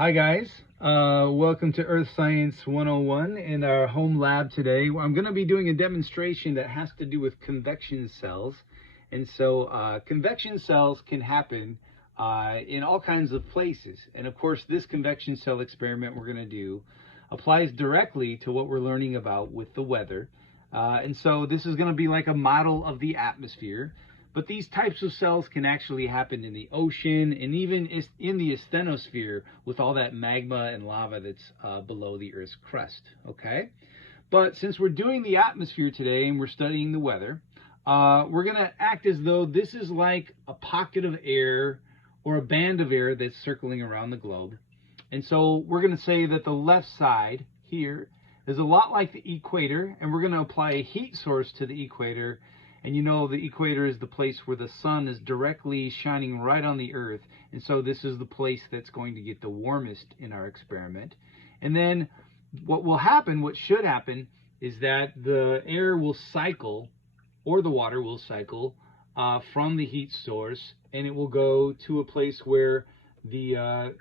Hi guys, welcome to Earth Science 101 in our home lab today. I'm going to be doing a demonstration that has to do with convection cells. And so convection cells can happen in all kinds of places. And of course this convection cell experiment we're going to do applies directly to what we're learning about with the weather. And so this is going to be like a model of the atmosphere. But these types of cells can actually happen in the ocean and even in the asthenosphere with all that magma and lava that's below the Earth's crust, okay? But since we're doing the atmosphere today and we're studying the weather, we're going to act as though this is like a pocket of air or a band of air that's circling around the globe. And so we're going to say that the left side here is a lot like the equator, and we're going to apply a heat source to the equator. And you know the equator is the place where the sun is directly shining right on the Earth. And so this is the place that's going to get the warmest in our experiment. And then what will happen, what should happen, is that the air will cycle, or the water will cycle, from the heat source. And it will go to a place where the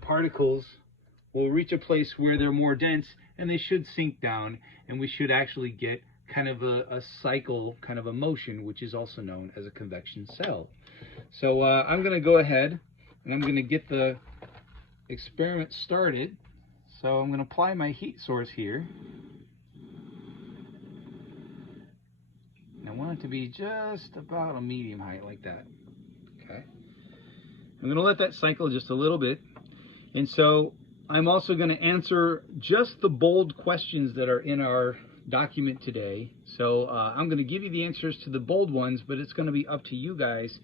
particles will reach a place where they're more dense. And they should sink down. And we should actually get kind of a cycle, kind of a motion, which is also known as a convection cell. So I'm going to go ahead and I'm going to get the experiment started. So I'm going to apply my heat source here. And I want it to be just about a medium height like that. Okay. I'm going to let that cycle just a little bit. And so I'm also going to answer just the bold questions that are in our document today. So I'm going to give you the answers to the bold ones, but it's going to be up to you guys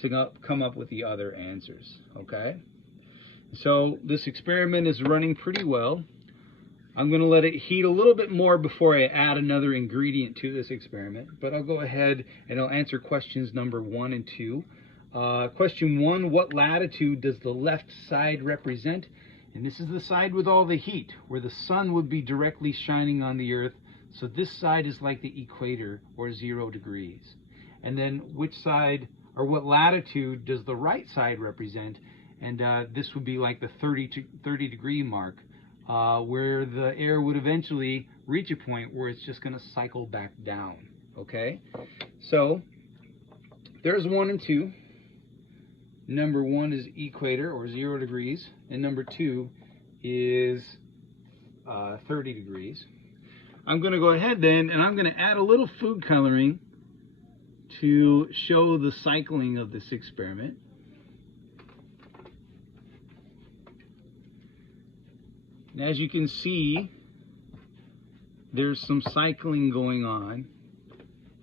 to come up with the other answers, okay? So this experiment is running pretty well. I'm going to let it heat a little bit more before I add another ingredient to this experiment, but I'll go ahead and I'll answer questions number 1 and 2. Question 1, what latitude does the left side represent? And this is the side with all the heat, where the sun would be directly shining on the Earth. So this side is like the equator, or 0 degrees. And then which side, or what latitude does the right side represent? And this would be like the 30 degree mark, where the air would eventually reach a point where it's just going to cycle back down. Okay? So there's 1 and 2. Number 1 is equator, or 0 degrees. And number 2 is 30 degrees. I'm going to go ahead then and I'm going to add a little food coloring to show the cycling of this experiment. And as you can see, there's some cycling going on.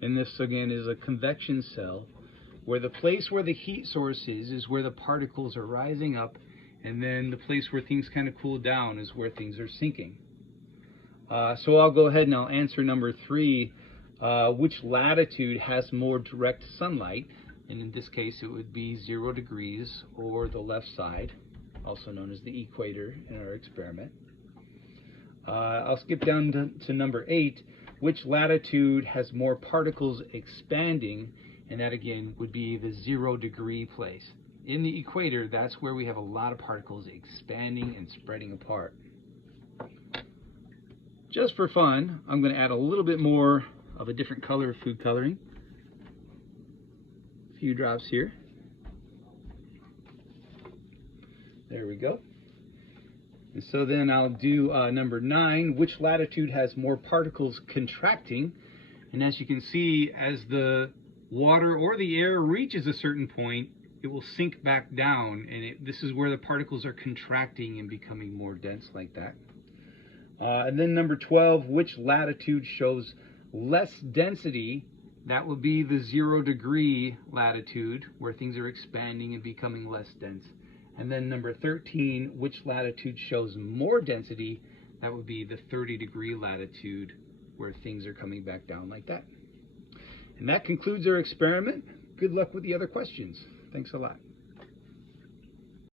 And this again is a convection cell, where the place where the heat source is where the particles are rising up, and then the place where things kind of cool down is where things are sinking. So I'll go ahead and I'll answer number 3, which latitude has more direct sunlight? And in this case it would be 0 degrees, or the left side, also known as the equator in our experiment. I'll skip down to number 8, which latitude has more particles expanding? And that again would be the 0 degree place. In the equator, that's where we have a lot of particles expanding and spreading apart. Just for fun, I'm going to add a little bit more of a different color of food coloring. A few drops here. There we go. And so then I'll do number 9, which latitude has more particles contracting? And as you can see, as the water or the air reaches a certain point, it will sink back down, and this is where the particles are contracting and becoming more dense like that. And then number 12, which latitude shows less density? That would be the 0 degree latitude, where things are expanding and becoming less dense. And then number 13, which latitude shows more density? That would be the 30 degree latitude, where things are coming back down like that. And that concludes our experiment. Good luck with the other questions. Thanks a lot.